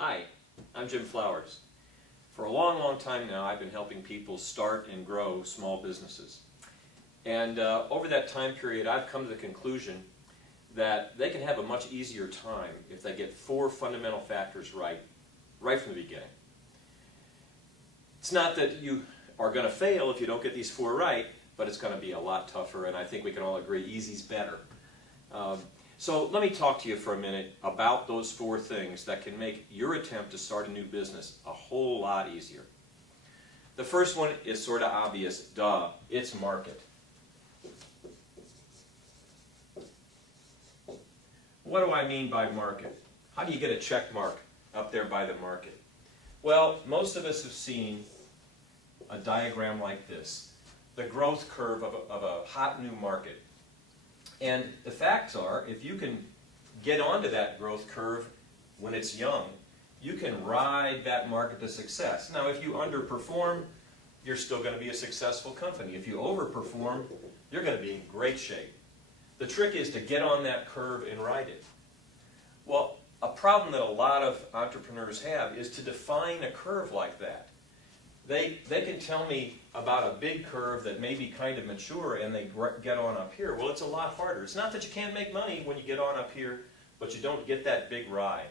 Hi, I'm Jim Flowers. For a long time now, I've been helping people start and grow small businesses. And over that time period, I've come to the conclusion that they can have a much easier time if they get 4 fundamental factors right from the beginning. It's not that you are going to fail if you don't get these 4 right, but it's going to be a lot tougher, and I think we can all agree easy's better. So let me talk to you for a minute about those 4 things that can make your attempt to start a new business a whole lot easier. The first one is sort of obvious, duh, it's market. What do I mean by market? How do you get a check mark up there by the market? Well, most of us have seen a diagram like this, the growth curve of a hot new market. And the facts are, if you can get onto that growth curve when it's young, you can ride that market to success. Now, if you underperform, you're still going to be a successful company. If you overperform, you're going to be in great shape. The trick is to get on that curve and ride it. Well, a problem that a lot of entrepreneurs have is to define a curve like that. They can tell me about a big curve that may be kind of mature and they get on up here. Well, it's a lot harder. It's not that you can't make money when you get on up here, but you don't get that big ride.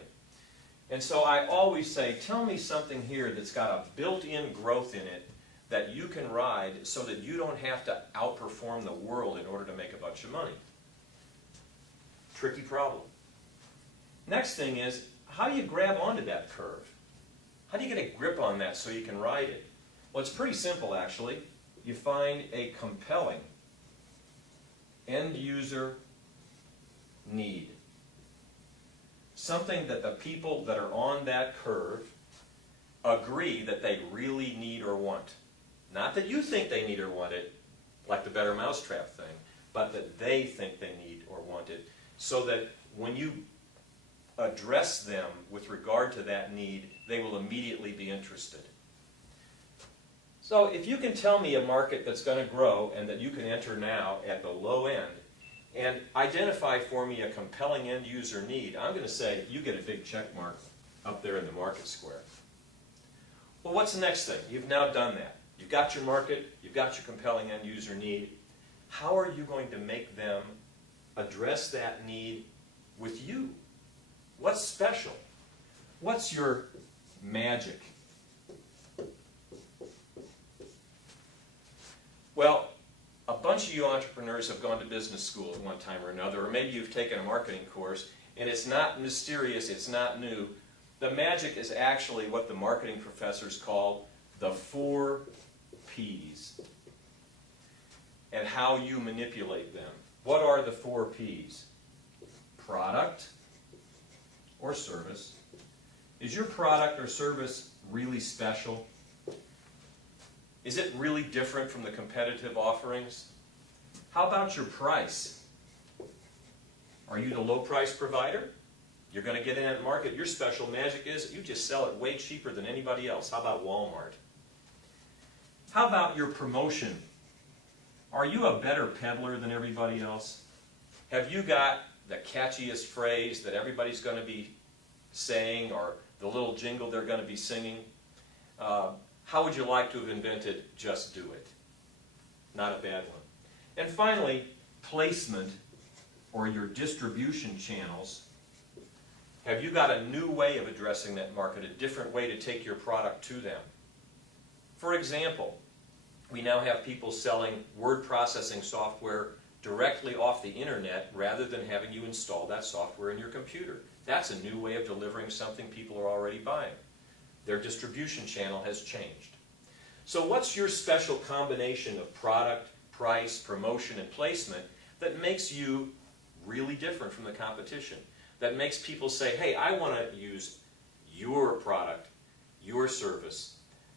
And so I always say, tell me something here that's got a built-in growth in it that you can ride so that you don't have to outperform the world in order to make a bunch of money. Tricky problem. Next thing is, how do you grab onto that curve? How do you get a grip on that so you can ride it? Well, it's pretty simple, actually. You find a compelling end-user need. Something that the people that are on that curve agree that they really need or want. Not that you think they need or want it, like the Better Mousetrap thing, but that they think they need or want it, so that when you address them with regard to that need, they will immediately be interested. So if you can tell me a market that's going to grow and that you can enter now at the low end and identify for me a compelling end user need, I'm going to say you get a big check mark up there in the market square. Well, what's the next thing? You've now done that. You've got your market, you've got your compelling end user need. How are you going to make them address that need with you? What's special? What's your magic? Well, a bunch of you entrepreneurs have gone to business school at one time or another, or maybe you've taken a marketing course, and it's not mysterious, it's not new. The magic is actually what the marketing professors call the 4 Ps, and how you manipulate them. What are the 4 Ps? Product or service. Is your product or service really special? Is it really different from the competitive offerings? How about your price? Are you the low price provider? You're going to get in that market. Your special magic is you just sell it way cheaper than anybody else. How about Walmart? How about your promotion? Are you a better peddler than everybody else? Have you got the catchiest phrase that everybody's going to be saying, or the little jingle they're going to be singing? How would you like to have invented just do it? Not a bad one. And finally, placement, or your distribution channels. Have you got a new way of addressing that market, a different way to take your product to them? For example, we now have people selling word processing software directly off the internet rather than having you install that software in your computer. That's a new way of delivering something people are already buying. Their distribution channel has changed. So what's your special combination of product, price, promotion, and placement that makes you really different from the competition? That makes people say, hey, I want to use your product, your service,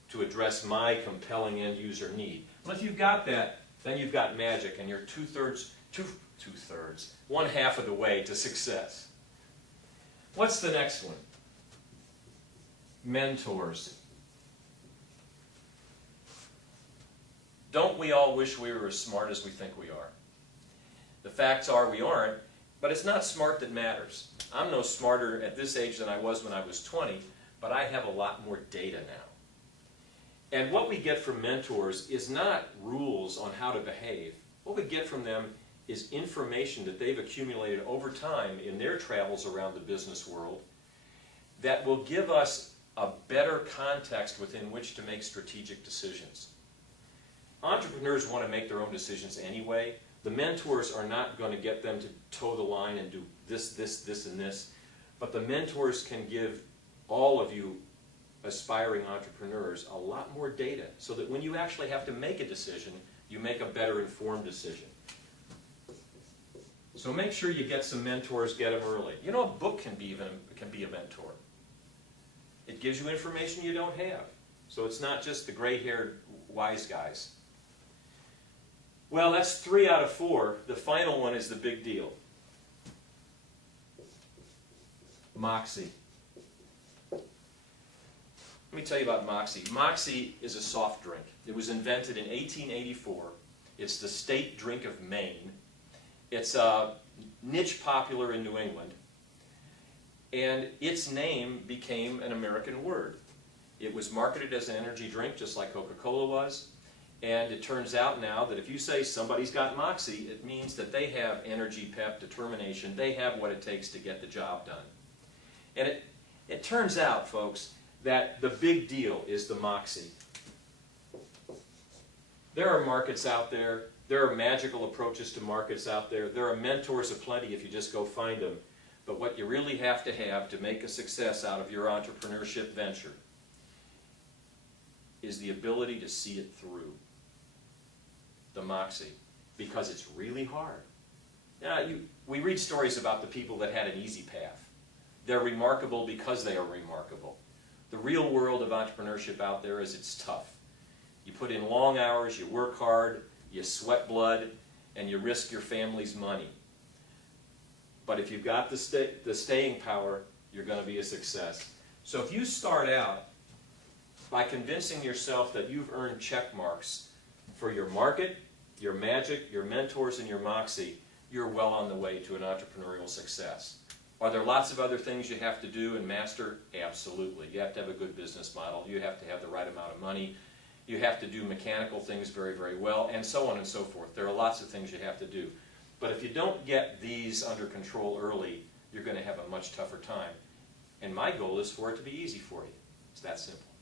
to address my compelling end user need. Well, if you've got that, then you've got magic, and you're one half of the way to success. What's the next one? Mentors. Don't we all wish we were as smart as we think we are? The facts are we aren't, but it's not smart that matters. I'm no smarter at this age than I was when I was 20, but I have a lot more data now. And what we get from mentors is not rules on how to behave. What we get from them is information that they've accumulated over time in their travels around the business world that will give us a better context within which to make strategic decisions. Entrepreneurs want to make their own decisions anyway. The mentors are not going to get them to toe the line and do this, and this. But the mentors can give all of you aspiring entrepreneurs a lot more data so that when you actually have to make a decision, you make a better informed decision. So make sure you get some mentors, get them early. You know, a book can be a mentor. It gives you information you don't have. So it's not just the gray-haired wise guys. Well, that's 3 out of 4. The final one is the big deal. Moxie. Let me tell you about Moxie. Moxie is a soft drink. It was invented in 1884. It's the state drink of Maine. It's niche popular in New England. And its name became an American word. It was marketed as an energy drink, just like Coca-Cola was. And it turns out now that if you say somebody's got Moxie, it means that they have energy, pep, determination. They have what it takes to get the job done. And it turns out, folks, that the big deal is the Moxie. There are markets out there. There are magical approaches to markets out there. There are mentors aplenty if you just go find them. But what you really have to make a success out of your entrepreneurship venture is the ability to see it through. The Moxie. Because it's really hard. Now, we read stories about the people that had an easy path. They're remarkable because they are remarkable. The real world of entrepreneurship out there is it's tough. You put in long hours, you work hard, you sweat blood, and you risk your family's money. But if you've got the staying power, you're going to be a success. So if you start out by convincing yourself that you've earned check marks for your market, your magic, your mentors, and your Moxie, you're well on the way to an entrepreneurial success. Are there lots of other things you have to do and master? Absolutely. You have to have a good business model. You have to have the right amount of money. You have to do mechanical things very, very well, and so on and so forth. There are lots of things you have to do. But if you don't get these under control early, you're going to have a much tougher time. And my goal is for it to be easy for you. It's that simple.